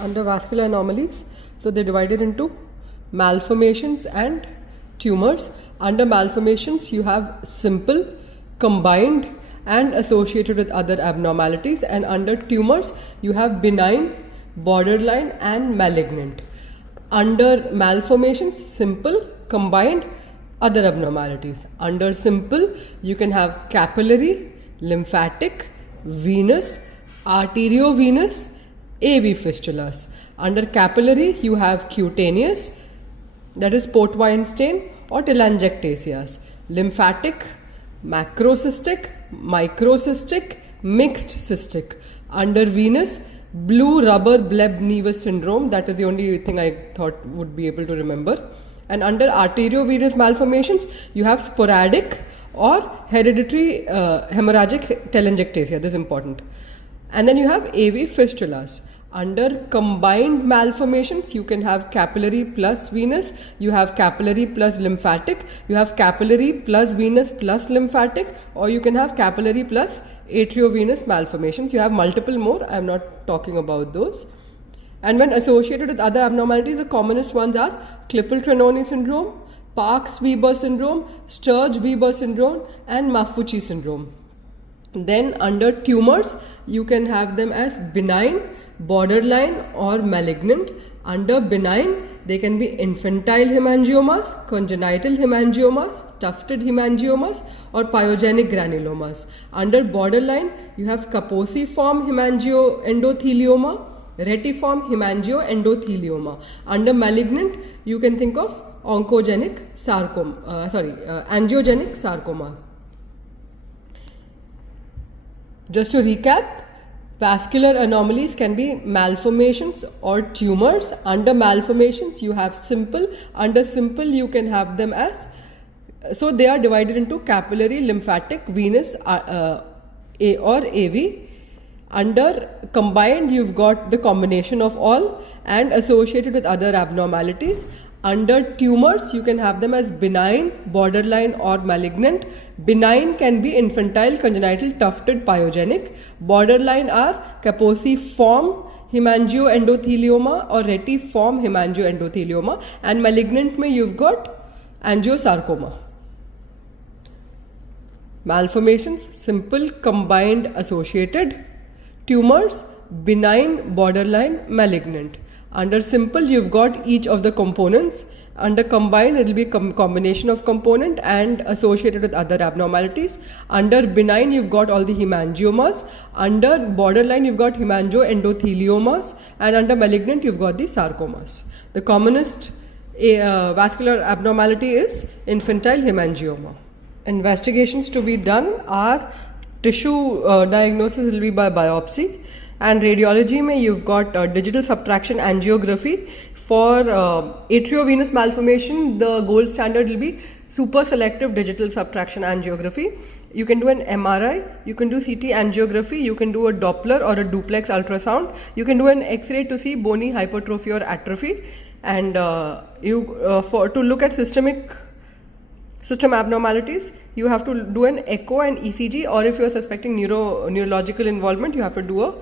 under vascular anomalies. So they're divided into malformations and tumors. Under malformations, you have simple, combined, and associated with other abnormalities. And under tumors, you have benign, borderline, and malignant. Under malformations, simple, combined, other abnormalities. Under simple, you can have capillary, lymphatic, venous, arteriovenous, AV fistulas. Under capillary, you have cutaneous, that is port wine stain or telangiectasias. Lymphatic, macrocystic, microcystic, mixed cystic. Under venous, blue rubber bleb nevus syndrome. That is the only thing I thought would be able to remember. And under arteriovenous malformations, you have sporadic or hereditary hemorrhagic telangiectasia. This is important. And then you have AV fistulas. Under combined malformations, you can have capillary plus venous, you have capillary plus lymphatic, you have capillary plus venous plus lymphatic, or you can have capillary plus atriovenous malformations. You have multiple more. I am not talking about those. And when associated with other abnormalities, the commonest ones are Klippel-Trenaunay syndrome, Parkes-Weber syndrome, Sturge-Weber syndrome, and Maffucci syndrome. Then under tumors, you can have them as benign, borderline, or malignant. Under benign, they can be infantile hemangiomas, congenital hemangiomas, tufted hemangiomas, or pyogenic granulomas. Under borderline, you have Kaposi-form hemangioendothelioma, retiform hemangioendothelioma. Under malignant, you can think of oncogenic sarcoma, angiogenic sarcoma. Just to recap, vascular anomalies can be malformations or tumors. Under malformations, you have simple. Under simple, you can have them as, so they are divided into capillary, lymphatic, venous, or AV. Under combined, you've got the combination of all and associated with other abnormalities. Under tumors, you can have them as benign, borderline, or malignant. Benign can be infantile, congenital, tufted, pyogenic. Borderline are Kaposi-form hemangioendothelioma or retiform hemangioendothelioma. And malignant mein you've got angiosarcoma. Malformations, simple, combined, associated. Tumors, benign, borderline, malignant. Under simple, you've got each of the components. Under combined, it will be combination of component and associated with other abnormalities. Under benign, you've got all the hemangiomas. Under borderline, you've got hemangioendotheliomas. And under malignant, you've got the sarcomas. The commonest vascular abnormality is infantile hemangioma. Investigations to be done are tissue diagnosis will be by biopsy. And radiology mein you've got digital subtraction angiography. For atriovenous malformation, the gold standard will be super selective digital subtraction angiography. You can do an MRI, you can do CT angiography, you can do a Doppler or a duplex ultrasound, you can do an X-ray to see bony hypertrophy or atrophy, and to look at system abnormalities, you have to do an echo and ECG, or if you are suspecting neurological involvement, you have to do a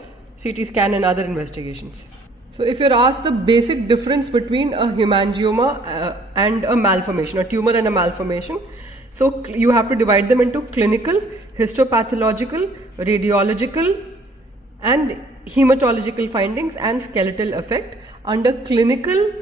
CT scan and other investigations. So if you're asked the basic difference between a hemangioma and a malformation, a tumor and a malformation, so you have to divide them into clinical, histopathological, radiological, and hematological findings and skeletal effect. Under clinical,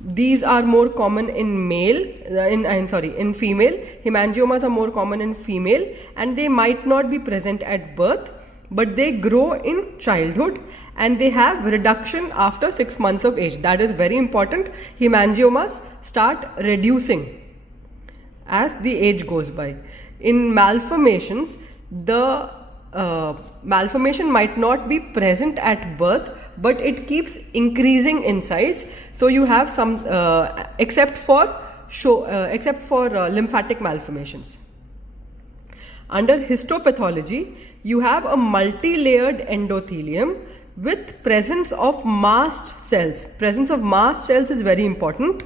these are more common in in female. Hemangiomas are more common in female, and they might not be present at birth, but they grow in childhood and they have reduction after 6 months of age. That is very important. Hemangiomas start reducing as the age goes by. In malformations, the malformation might not be present at birth, but it keeps increasing in size. So you have some, except for lymphatic malformations. Under histopathology, you have a multi-layered endothelium with presence of mast cells. Presence of mast cells is very important,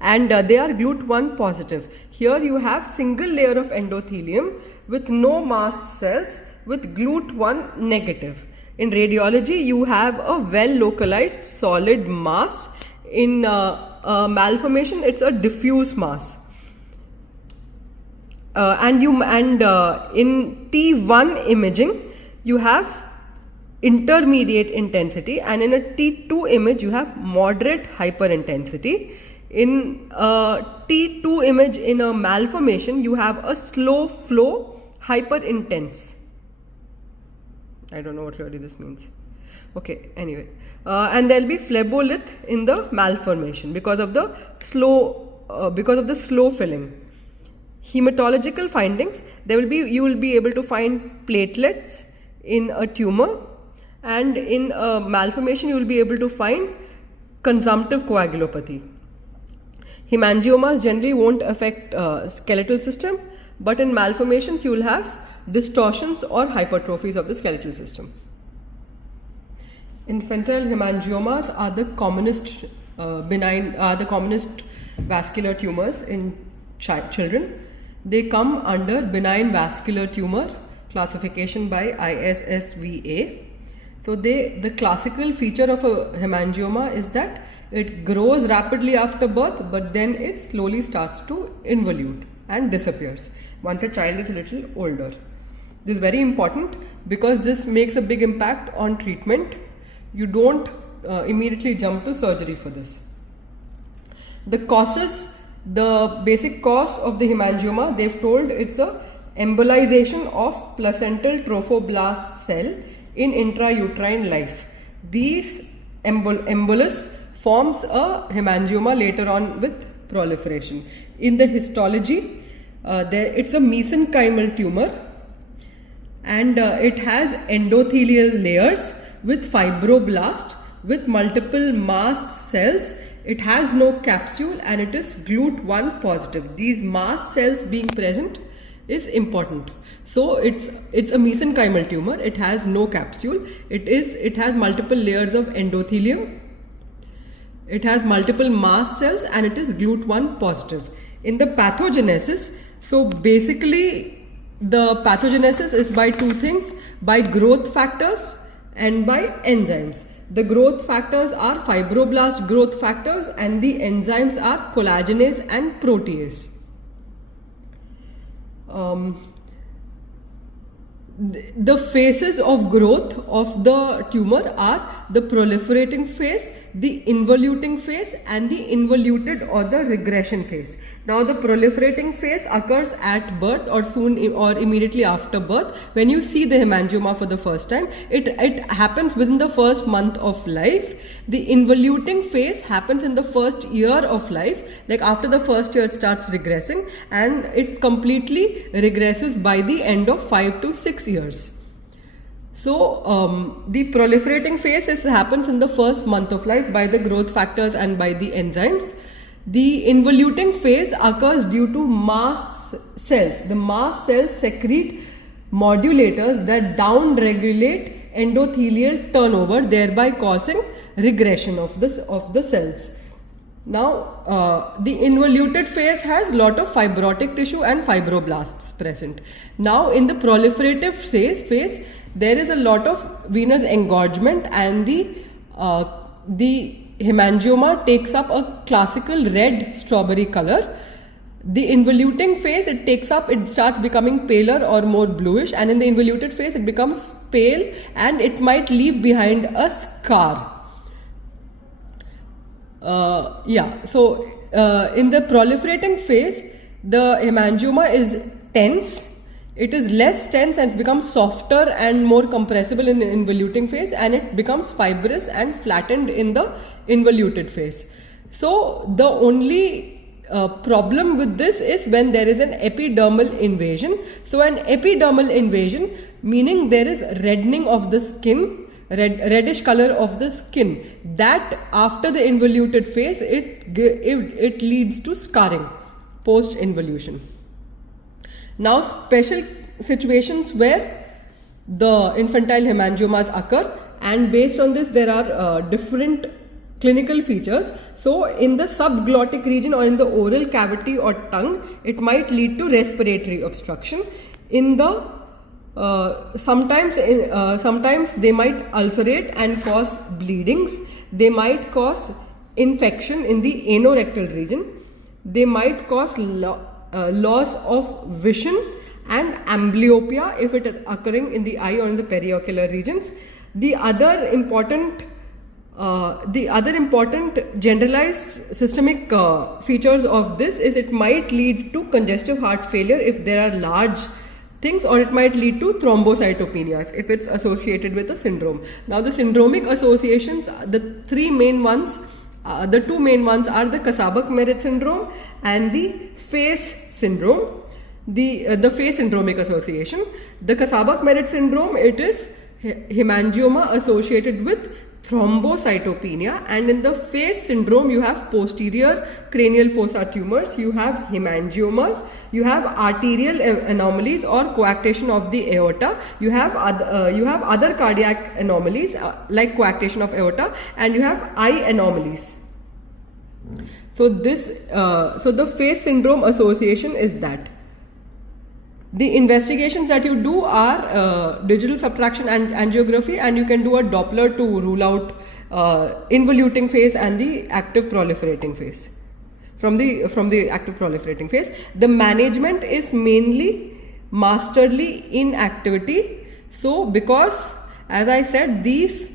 and they are GLUT1 positive. Here you have single layer of endothelium with no mast cells with GLUT1 negative. In radiology, you have a well localized solid mass. In malformation, it's a diffuse mass. And in T1 imaging, you have intermediate intensity, and in a T2 image, you have moderate hyperintensity. In a T2 image in a malformation, you have a slow flow hyperintense. I don't know what really this means. Okay, anyway. And there will be phlebolith in the malformation because of the slow filling. Hematological findings, you will be able to find platelets in a tumor, and in a malformation you will be able to find consumptive coagulopathy. Hemangiomas generally won't affect skeletal system, but in malformations you will have distortions or hypertrophies of the skeletal system. Infantile hemangiomas are the commonest vascular tumors in children. They come under benign vascular tumor classification by ISSVA. So the classical feature of a hemangioma is that it grows rapidly after birth, but then it slowly starts to involute and disappears once a child is a little older. This is very important because this makes a big impact on treatment. You don't immediately jump to surgery for this. The basic cause of the hemangioma, they've told it's a embolization of placental trophoblast cell in intrauterine life. These embolus forms a hemangioma later on with proliferation. In the histology, it's a mesenchymal tumor, and it has endothelial layers with fibroblast with multiple mast cells. It has no capsule and it is GLUT1 positive. These mast cells being present is important. So it's a mesenchymal tumor. It has no capsule. It has multiple layers of endothelium. It has multiple mast cells and it is GLUT1 positive. In the pathogenesis, so basically the pathogenesis is by two things, by growth factors and by enzymes. The growth factors are fibroblast growth factors and the enzymes are collagenase and protease. The phases of growth of the tumor are the proliferating phase, the involuting phase and the involuted or the regression phase. Now the proliferating phase occurs at birth or soon or immediately after birth. When you see the hemangioma for the first time, it happens within the first month of life. The involuting phase happens in the first year of life. Like after the first year it starts regressing and it completely regresses by the end of 5 to 6 years. So the proliferating phase happens in the first month of life by the growth factors and by the enzymes. The involuting phase occurs due to mast cells. The mast cells secrete modulators that downregulate endothelial turnover, thereby causing regression of the cells. Now, the involuted phase has a lot of fibrotic tissue and fibroblasts present. Now, in the proliferative phase, there is a lot of venous engorgement and the hemangioma takes up a classical red strawberry color. The involuting phase, it starts becoming paler or more bluish, and in the involuted phase it becomes pale and it might leave behind a scar. So in the proliferating phase, the hemangioma is tense. It is less tense and it becomes softer and more compressible in the involuting phase, and it becomes fibrous and flattened in the involuted phase. So the only problem with this is when there is an epidermal invasion. So an epidermal invasion, meaning there is reddening of the skin, reddish color of the skin, that after the involuted phase it leads to scarring post involution. Now, special situations where the infantile hemangiomas occur, and based on this there are different clinical features. So in the subglottic region or in the oral cavity or tongue, it might lead to respiratory obstruction. In the sometimes they might ulcerate and cause bleedings. They might cause infection in the anorectal region. They might cause loss of vision and amblyopia if it is occurring in the eye or in the periocular regions. The other important generalized systemic features of this is it might lead to congestive heart failure if there are large things, or it might lead to thrombocytopenias if it's associated with a syndrome. Now the syndromic associations, the two main ones are the Kasabak-Merritt syndrome and the Face syndrome. The Face syndromic association. The Kasabak-Merritt syndrome, it is hemangioma associated with thrombocytopenia, and in the Face syndrome you have posterior cranial fossa tumors, you have hemangiomas, you have arterial anomalies or coarctation of the aorta, you have other cardiac anomalies like coarctation of aorta, and you have eye anomalies. So the Face syndrome association is that. The investigations that you do are digital subtraction and angiography, and you can do a Doppler to rule out involuting phase and the active proliferating phase. From the active proliferating phase, the management is mainly masterly inactivity. So because, as I said, these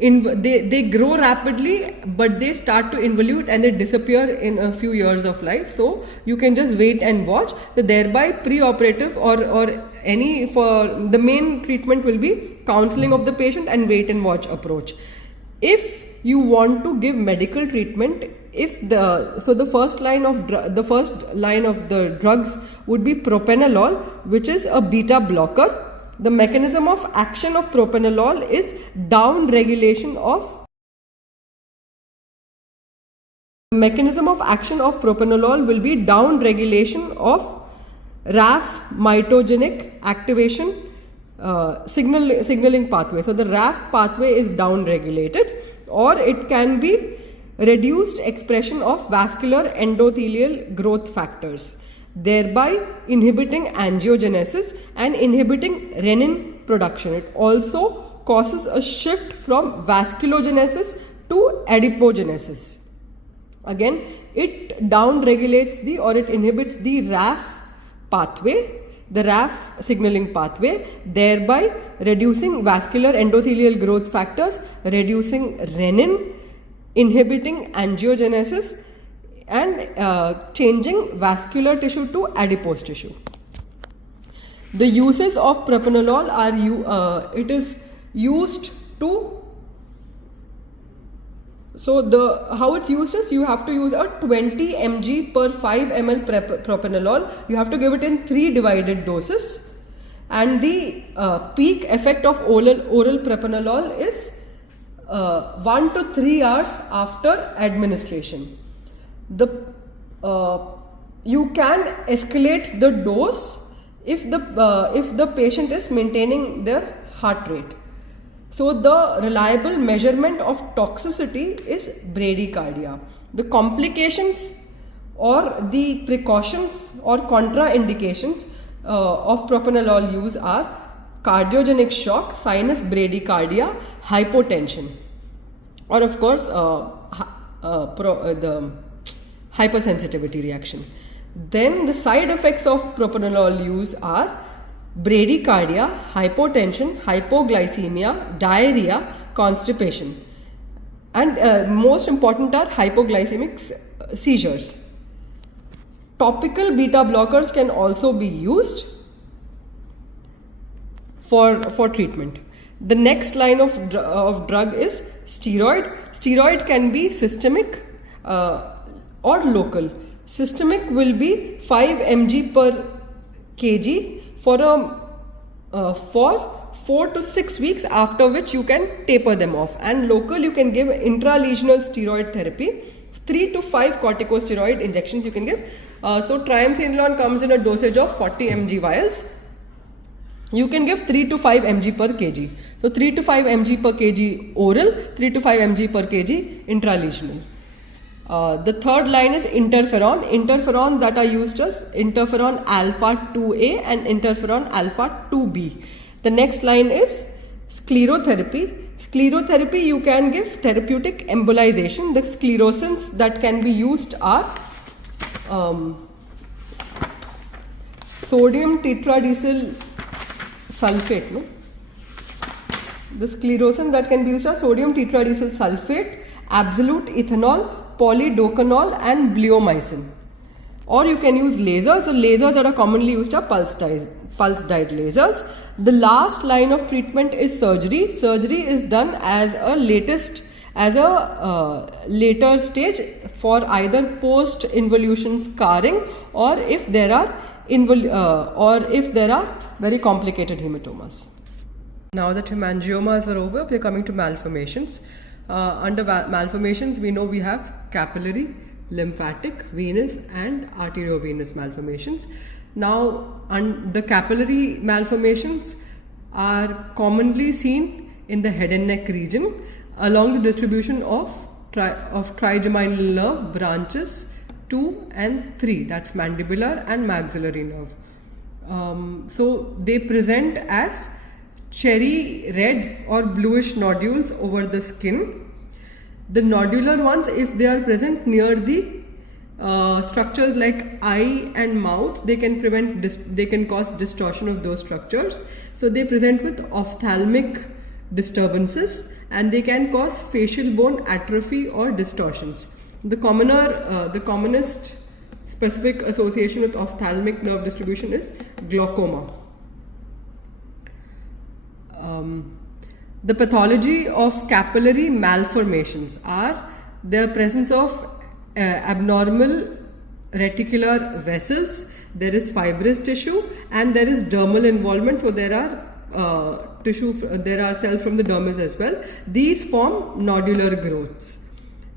they grow rapidly, but they start to involute and they disappear in a few years of life. So you can just wait and watch. So thereby pre-operative or any, for the main treatment will be counseling of the patient and wait and watch approach. If you want to give medical treatment, the first line of the drugs would be propranolol, which is a beta blocker. The mechanism of action of propranolol is down regulation of will be down regulation of RAF mitogenic activation signaling pathway. So the RAF pathway is down regulated, or it can be reduced expression of vascular endothelial growth factors, thereby inhibiting angiogenesis and inhibiting renin production. It also causes a shift from vasculogenesis to adipogenesis. Again, it down regulates it inhibits the RAF pathway, the RAF signaling pathway, thereby reducing vascular endothelial growth factors, reducing renin, inhibiting angiogenesis, and changing vascular tissue to adipose tissue. The uses of propranolol are it is used to, how it's used is you have to use a 20 mg per 5 ml propranolol. You have to give it in 3 divided doses, and the peak effect of oral propranolol is 1 to 3 hours after administration. You can escalate the dose if the patient is maintaining their heart rate. So the reliable measurement of toxicity is bradycardia. The complications or the precautions or contraindications of propranolol use are cardiogenic shock, sinus bradycardia, hypotension, or of course the hypersensitivity reaction. Then the side effects of propranolol use are bradycardia, hypotension, hypoglycemia, diarrhea, constipation, and most important are hypoglycemic seizures. Topical beta blockers can also be used for treatment. The next line of drug is steroid. Steroid can be systemic or local. Systemic will be 5 mg per kg for 4 to 6 weeks, after which you can taper them off. And local, you can give intralesional steroid therapy, 3 to 5 corticosteroid injections you can give. So triamcinolone comes in a dosage of 40 mg vials. You can give 3 to 5 mg per kg. So 3 to 5 mg per kg oral, 3 to 5 mg per kg intralesional. The third line is interferon. Interferon that are used as interferon alpha 2A and interferon alpha 2B. The next line is sclerotherapy. Sclerotherapy, you can give therapeutic embolization. The sclerosants that can be used are sodium tetradicyl sulfate. No? The sclerosant that can be used are sodium tetradicyl sulfate, absolute ethanol, polydocanol and bleomycin. Or you can use lasers. The lasers that are commonly used are pulsed lasers. The last line of treatment is surgery. Surgery is done as a later stage for either post involution scarring or if there are very complicated hematomas. Now that hemangiomas are over, we are coming to malformations. Under malformations, we know we have capillary, lymphatic, venous and arteriovenous malformations. Now, the capillary malformations are commonly seen in the head and neck region along the distribution of trigeminal nerve branches 2 and 3, that's mandibular and maxillary nerve. So they present as cherry red or bluish nodules over the skin. The nodular ones, if they are present near the structures like eye and mouth, they can cause distortion of those structures. So they present with ophthalmic disturbances and they can cause facial bone atrophy or distortions. The commonest specific association with ophthalmic nerve distribution is glaucoma. The pathology of capillary malformations are the presence of abnormal reticular vessels, there is fibrous tissue and there is dermal involvement, so there are cells from the dermis as well. These form nodular growths.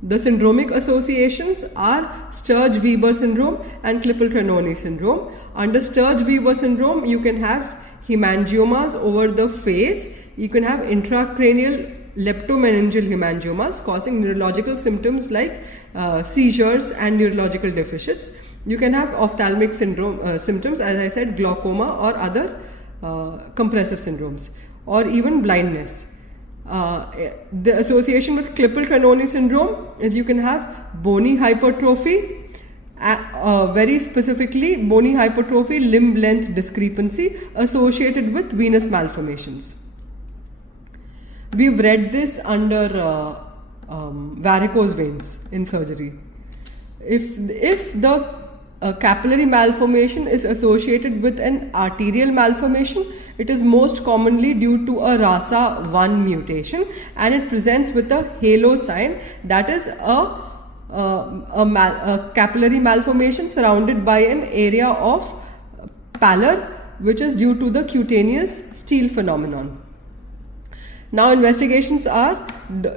The syndromic associations are Sturge-Weber syndrome and Klippel-Trenaunay syndrome. Under Sturge-Weber syndrome, you can have hemangiomas over the face. You can have intracranial leptomeningeal hemangiomas causing neurological symptoms like seizures and neurological deficits. You can have ophthalmic symptoms, as I said, glaucoma or other compressive syndromes, or even blindness. The association with Klippel-Trenaunay syndrome is you can have bony hypertrophy, very specifically bony hypertrophy, limb length discrepancy associated with venous malformations. We've read this under varicose veins in surgery. If the capillary malformation is associated with an arterial malformation, it is most commonly due to a RASA1 mutation and it presents with a halo sign, that is a capillary malformation surrounded by an area of pallor which is due to the cutaneous steel phenomenon. Now investigations are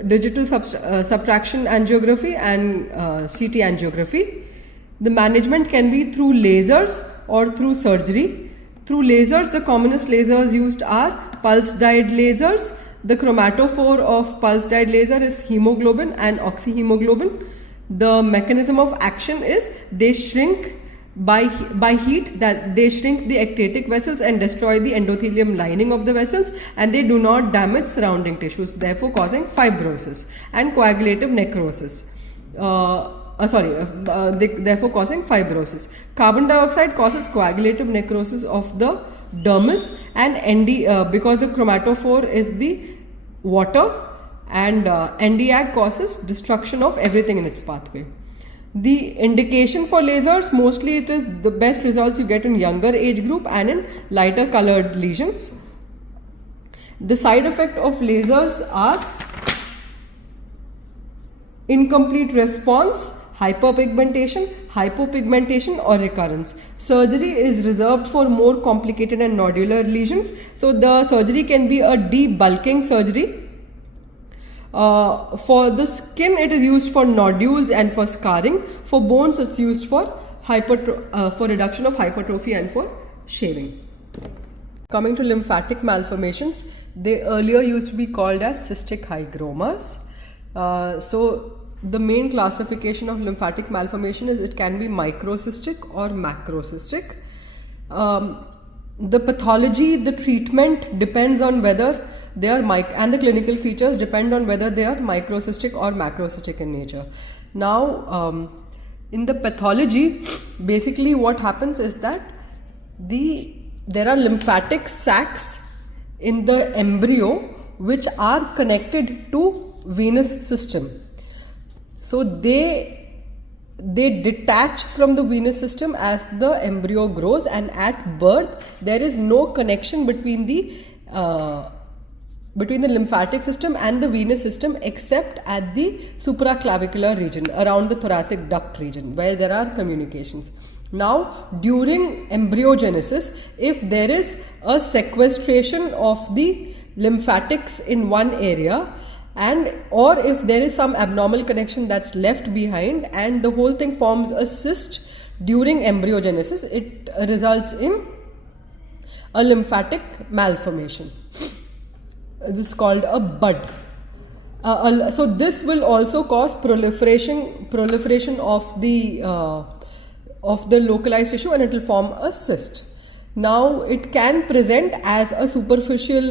digital subtraction angiography and CT angiography. The management can be through lasers or through surgery. Through lasers, the commonest lasers used are pulse-dyed lasers. The chromatophore of pulse-dyed laser is hemoglobin and oxyhemoglobin. The mechanism of action is they shrink by heat, that they shrink the ectatic vessels and destroy the endothelium lining of the vessels, and they do not damage surrounding tissues, therefore causing fibrosis and coagulative necrosis. Therefore causing fibrosis. Carbon dioxide causes coagulative necrosis of the dermis, and because the chromatophore is the water, and Nd:YAG causes destruction of everything in its pathway. The indication for lasers, mostly it is the best results you get in younger age group and in lighter colored lesions. The side effect of lasers are incomplete response, hyperpigmentation, hypopigmentation or recurrence. Surgery is reserved for more complicated and nodular lesions. So the surgery can be a debulking surgery. For the skin, it is used for nodules and for scarring. For bones, it's used for reduction of hypertrophy and for shaving. Coming to lymphatic malformations, they earlier used to be called as cystic hygromas. So the main classification of lymphatic malformation is it can be microcystic or macrocystic. The pathology, the treatment depends on whether they are and the clinical features depend on whether they are microcystic or macrocystic in nature. Now, in the pathology, basically what happens is that there are lymphatic sacs in the embryo which are connected to venous system. So they detach from the venous system as the embryo grows, and at birth there is no connection between the lymphatic system and the venous system except at the supraclavicular region around the thoracic duct region where there are communications. Now, during embryogenesis, if there is a sequestration of the lymphatics in one area, or if there is some abnormal connection that's left behind and the whole thing forms a cyst during embryogenesis, it results in a lymphatic malformation. This is called a bud. So this will also cause proliferation of the localized tissue, and it will form a cyst. Now, it can present as a superficial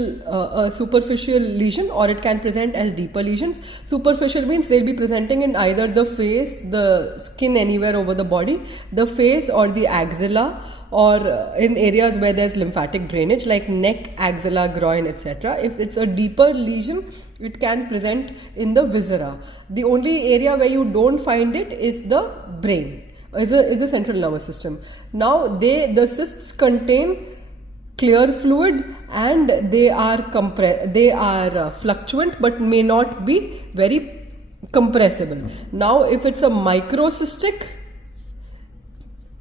lesion, or it can present as deeper lesions. Superficial means they'll be presenting in either the face, the skin anywhere over the body, the face or the axilla, or in areas where there's lymphatic drainage like neck, axilla, groin, etc. If it's a deeper lesion, it can present in the viscera. The only area where you don't find it is the brain. Is the central nervous system. Now the cysts contain clear fluid and they are fluctuant but may not be very compressible. Now if it's microcystic,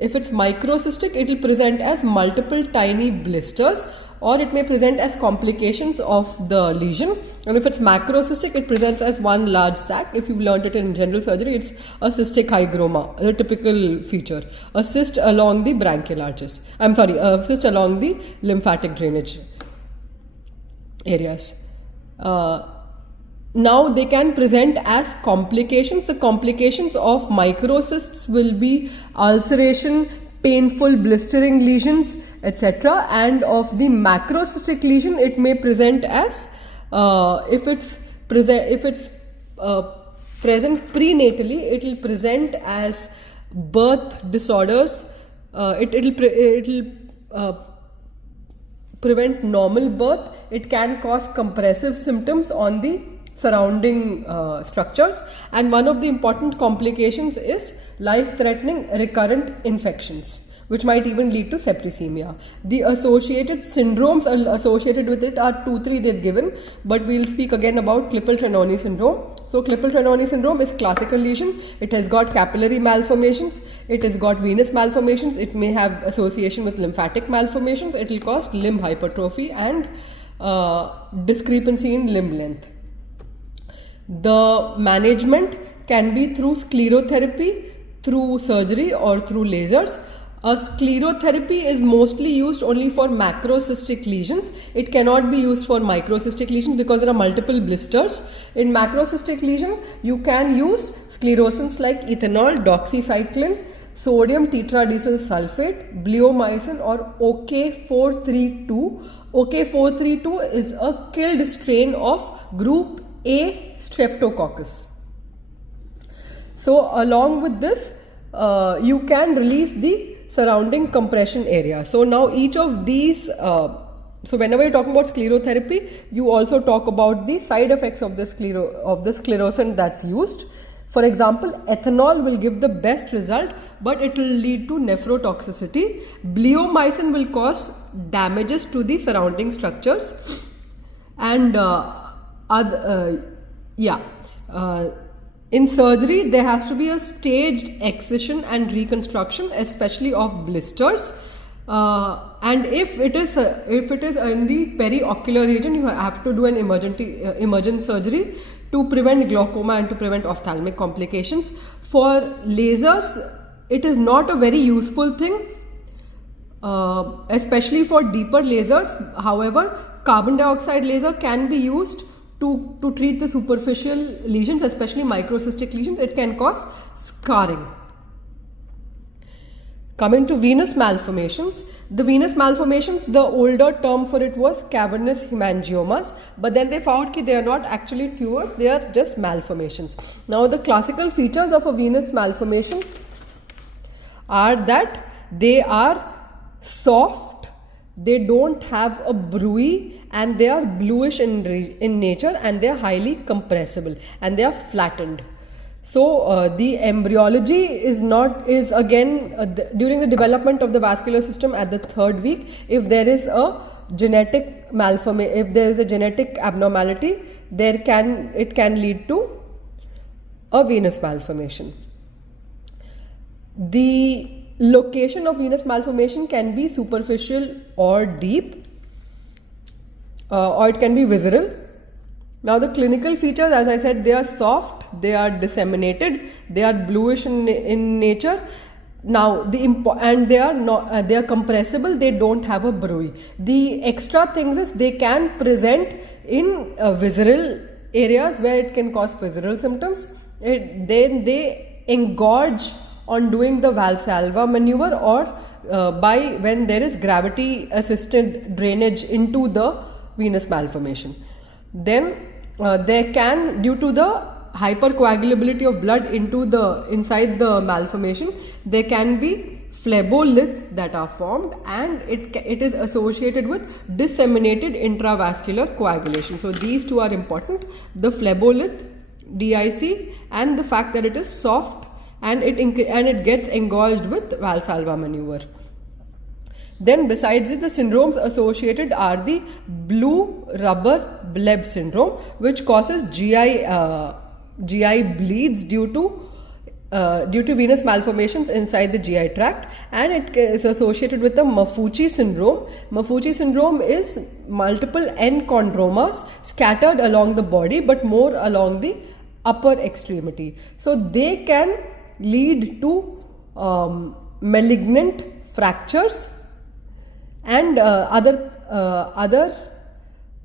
it will present as multiple tiny blisters, or it may present as complications of the lesion. And if it's macrocystic, it presents as one large sac. If you've learned it in general surgery, it's a cystic hygroma, the typical feature. A cyst along the branchial arches. A cyst along the lymphatic drainage areas. Now they can present as complications. The complications of microcysts will be ulceration, painful blistering lesions, etc. And of the macrocystic lesion, it may present as if it's present prenatally, it will present as birth disorders. It will prevent normal birth. It can cause compressive symptoms on the surrounding structures, and one of the important complications is life-threatening recurrent infections, which might even lead to septicemia. The associated syndromes associated with it are 2-3 they've given, but we'll speak again about Klippel-Trenaunay syndrome. So Klippel-Trenaunay syndrome is classical lesion. It has got capillary malformations, it has got venous malformations, it may have association with lymphatic malformations, it will cause limb hypertrophy and discrepancy in limb length. The management can be through sclerotherapy, through surgery, or through lasers. Sclerotherapy is mostly used only for macrocystic lesions. It cannot be used for microcystic lesions because there are multiple blisters. In macrocystic lesion, you can use sclerosants like ethanol, doxycycline, sodium tetradecyl sulfate, bleomycin, or OK432. OK432 is a killed strain of group A streptococcus. So along with this, you can release the surrounding compression area. So now each of these, so whenever you're talking about sclerotherapy, you also talk about the side effects of the sclerosant that's used. For example, ethanol will give the best result, but it will lead to nephrotoxicity. Bleomycin will cause damages to the surrounding structures, and in surgery, there has to be a staged excision and reconstruction, especially of blisters. And if it is in the periocular region, you have to do an emergent surgery to prevent glaucoma and to prevent ophthalmic complications. For lasers, it is not a very useful thing, especially for deeper lasers. However, carbon dioxide laser can be used to treat the superficial lesions, especially microcystic lesions. It can cause scarring. Coming to venous malformations, the venous malformations, the older term for it was cavernous hemangiomas, but then they found that they are not actually tumors, they are just malformations. Now the classical features of a venous malformation are that they are soft, they don't have a bruit, and they are bluish in nature, and they are highly compressible, and they are flattened. So the embryology is again during the development of the vascular system at the 3rd week. If there is a genetic malformation, if there is a genetic abnormality, it can lead to a venous malformation. The location of venous malformation can be superficial or deep, or it can be visceral. Now the clinical features, as I said, they are soft, they are disseminated, they are bluish in nature. Now they are compressible, they don't have a bruit. The extra things is they can present in visceral areas where it can cause visceral symptoms. Then they engorge on doing the Valsalva maneuver, or by when there is gravity assisted drainage into the venous malformation. Then there can, due to the hypercoagulability of blood inside the malformation, there can be phleboliths that are formed, and it is associated with disseminated intravascular coagulation. So these two are important: the phlebolith, DIC, and the fact that it is soft and it gets engorged with Valsalva maneuver. Then besides it, the syndromes associated are the blue rubber bleb syndrome, which causes GI bleeds due to venous malformations inside the GI tract, and it is associated with the Maffucci syndrome. Maffucci syndrome is multiple enchondromas scattered along the body, but more along the upper extremity. So they can lead to malignant fractures and other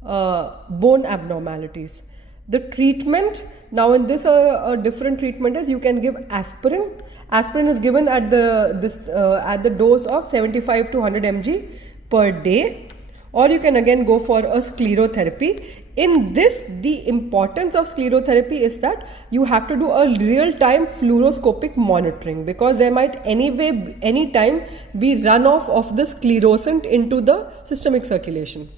bone abnormalities. The treatment, now in this a different treatment is you can give aspirin. Aspirin is given at the dose of 75 to 100 mg per day, or you can again go for a sclerotherapy. In this, the importance of sclerotherapy is that you have to do a real-time fluoroscopic monitoring, because there might anytime be runoff of the sclerosant into the systemic circulation.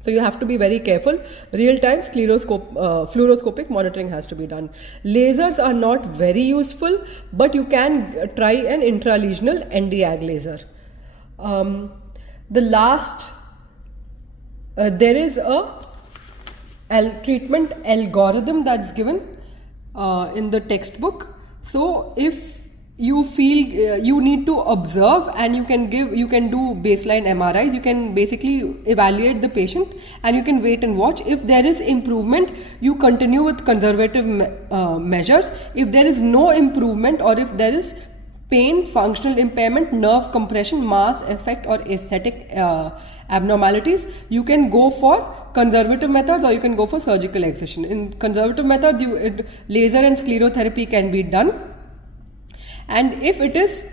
So you have to be very careful. Real-time fluoroscopic monitoring has to be done. Lasers are not very useful, but you can try an intralesional Nd:YAG laser. There is a treatment algorithm that's given in the textbook. So if you feel you need to observe, and you can do baseline MRIs, you can basically evaluate the patient, and you can wait and watch. If there is improvement, you continue with conservative measures. If there is no improvement, or if there is pain, functional impairment, nerve compression, mass effect, or aesthetic abnormalities, you can go for conservative methods, or you can go for surgical excision. In conservative methods, laser and sclerotherapy can be done. And if it is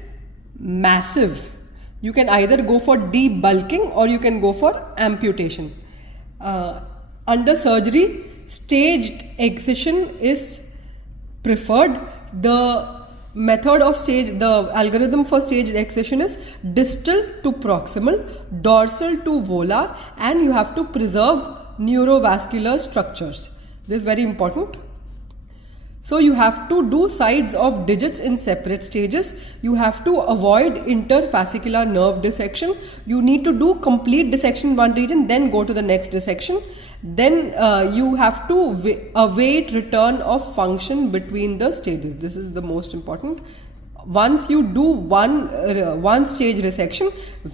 massive, you can either go for debulking, or you can go for amputation. Under surgery, staged excision is preferred. The algorithm for staged excision is distal to proximal, dorsal to volar, and you have to preserve neurovascular structures. This is very important. So you have to do sides of digits in separate stages. You have to avoid interfascicular nerve dissection. You need to do complete dissection in one region, then go to the next dissection. Then you have to await return of function between the stages. This is the most important. Once you do one stage resection,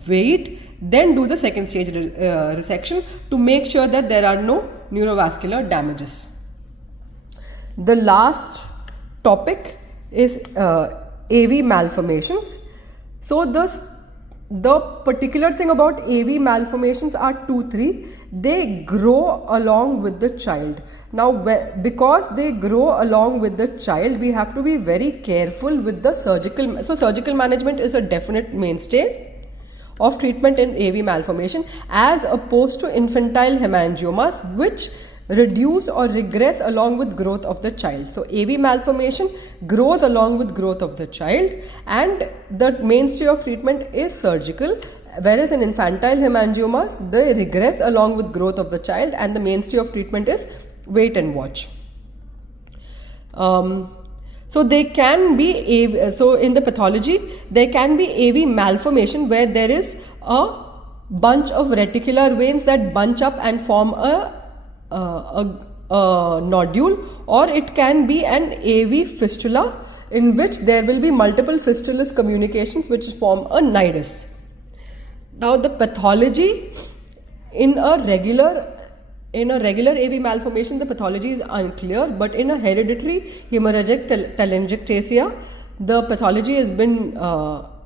wait, then do the second stage resection to make sure that there are no neurovascular damages. The last topic is AV malformations. So the the particular thing about AV malformations are 2-3. They grow along with the child. Now, because they grow along with the child, we have to be very careful with the surgical. So, surgical management is a definite mainstay of treatment in AV malformation, as opposed to infantile hemangiomas, which reduce or regress along with growth of the child. So AV malformation grows along with growth of the child, and the mainstay of treatment is surgical, whereas in infantile hemangiomas they regress along with growth of the child, and the mainstay of treatment is wait and watch. So they can be AV, so in the pathology there can be AV malformation where there is a bunch of reticular veins that bunch up and form a nodule, or it can be an AV fistula in which there will be multiple fistulous communications which form a nidus. Now the pathology in a regular AV malformation, the pathology is unclear, but in a hereditary hemorrhagic telangiectasia, the pathology has been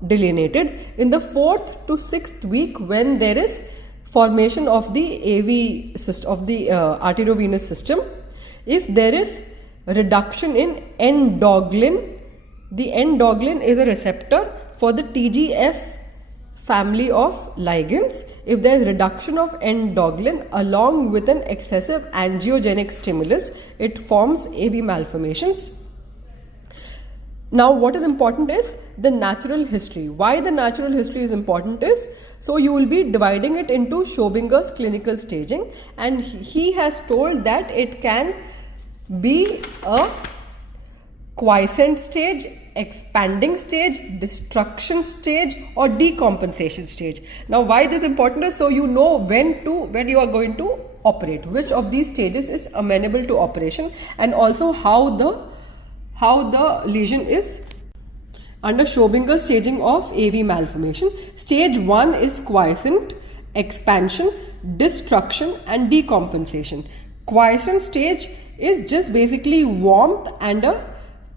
delineated in the 4th to 6th week, when there is formation of the AV system, of the arteriovenous system. If there is reduction in endoglin, the endoglin is a receptor for the TGF family of ligands. If there is reduction of endoglin along with an excessive angiogenic stimulus, it forms AV malformations. Now what is important is the natural history. Why the natural history is important is, so you will be dividing it into Schobinger's clinical staging, and he has told that it can be a quiescent stage, expanding stage, destruction stage, or decompensation stage. Now why this is important is, so you know when you are going to operate, which of these stages is amenable to operation, and also how the lesion is under Schobinger's staging of AV malformation. Stage 1 is quiescent, expansion, destruction and decompensation. Quiescent stage is just basically warmth and a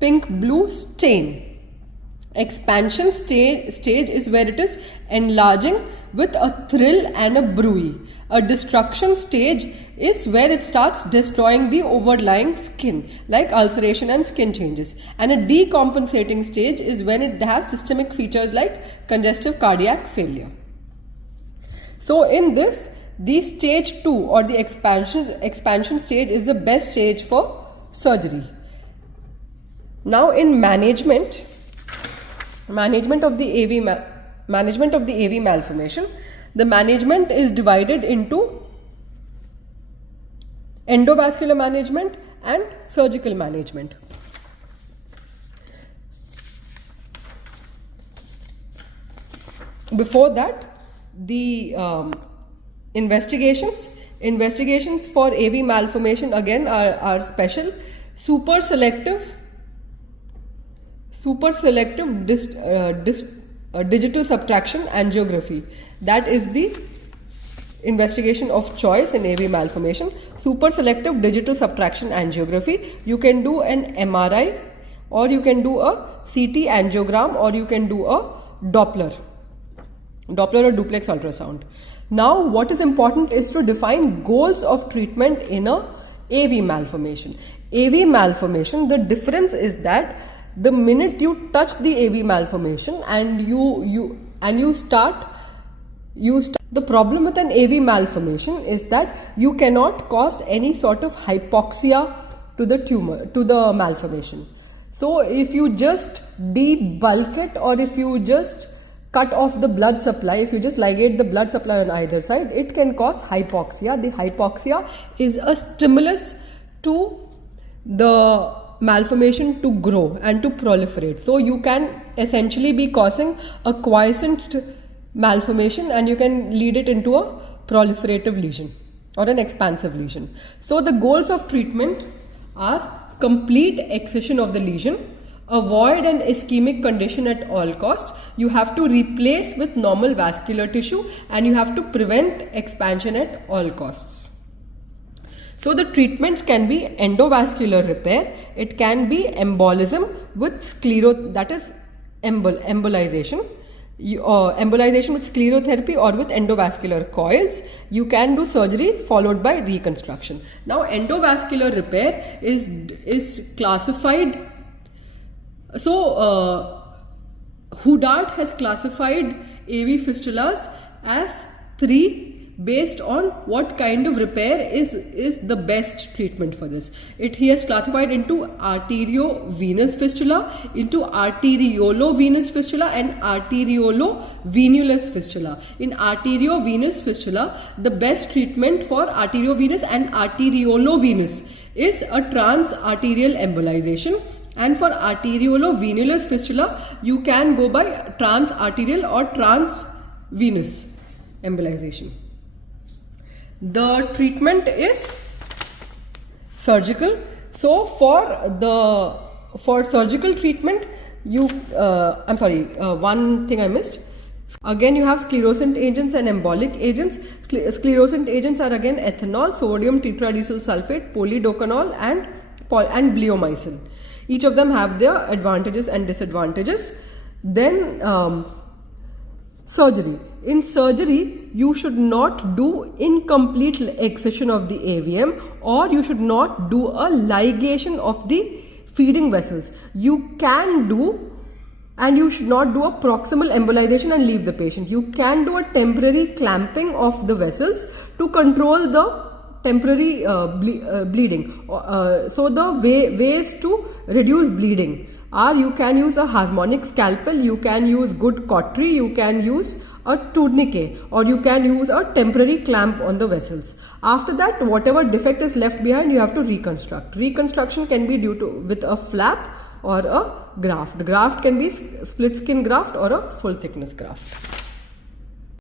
pink-blue stain. Expansion stage is where it is enlarging with a thrill and a bruit. A destruction stage is where it starts destroying the overlying skin, like ulceration and skin changes. And a decompensating stage is when it has systemic features like congestive cardiac failure. So in this, the stage 2 or the expansion stage is the best stage for surgery. Now in management of the AV malformation, the management is divided into endovascular management and surgical management. Before that, the investigations for AV malformation again are special. Super selective digital subtraction angiography, that is the investigation of choice in AV malformation. Super selective digital subtraction angiography, you can do an MRI, or you can do a CT angiogram, or you can do a Doppler or duplex ultrasound. Now what is important is to define goals of treatment in a AV malformation. AV malformation, the difference is that the minute you touch the AV malformation and you start, the problem with an AV malformation is that you cannot cause any sort of hypoxia to the tumor, to the malformation. So if you just debulk it, or if you just cut off the blood supply, if you just ligate the blood supply on either side, it can cause hypoxia. The hypoxia is a stimulus to the malformation to grow and to proliferate. So you can essentially be causing a quiescent malformation, and you can lead it into a proliferative lesion or an expansive lesion. So the goals of treatment are complete excision of the lesion, avoid an ischemic condition at all costs, you have to replace with normal vascular tissue, and you have to prevent expansion at all costs. So the treatments can be endovascular repair, it can be embolism with embolization, embolization with sclerotherapy or with endovascular coils. You can do surgery followed by reconstruction. Now endovascular repair is classified. So Huddart has classified AV fistulas as 3 based on what kind of repair is the best treatment for this. He has classified into arteriovenous fistula, into arteriovenous fistula and arteriovenous fistula. In arteriovenous fistula, the best treatment for arteriovenous and arteriovenous is a transarterial embolization. And for arteriovenous fistula, you can go by transarterial or transvenous embolization. The treatment is surgical. So for surgical treatment, one thing I missed. Again, you have sclerosant agents and embolic agents. Sclerosant agents are again ethanol, sodium tetradecyl sulfate, polydocanol and bleomycin. Each of them have their advantages and disadvantages. Then surgery. In surgery, you should not do incomplete excision of the AVM, or you should not do a ligation of the feeding vessels. You can do, and you should not do a proximal embolization and leave the patient. You can do a temporary clamping of the vessels to control the temporary bleeding. So the ways to reduce bleeding are, you can use a harmonic scalpel, you can use good cautery, you can use a tourniquet, or you can use a temporary clamp on the vessels. After that, whatever defect is left behind, you have to reconstruct. Reconstruction can be with a flap or a graft. Graft can be split skin graft or a full thickness graft.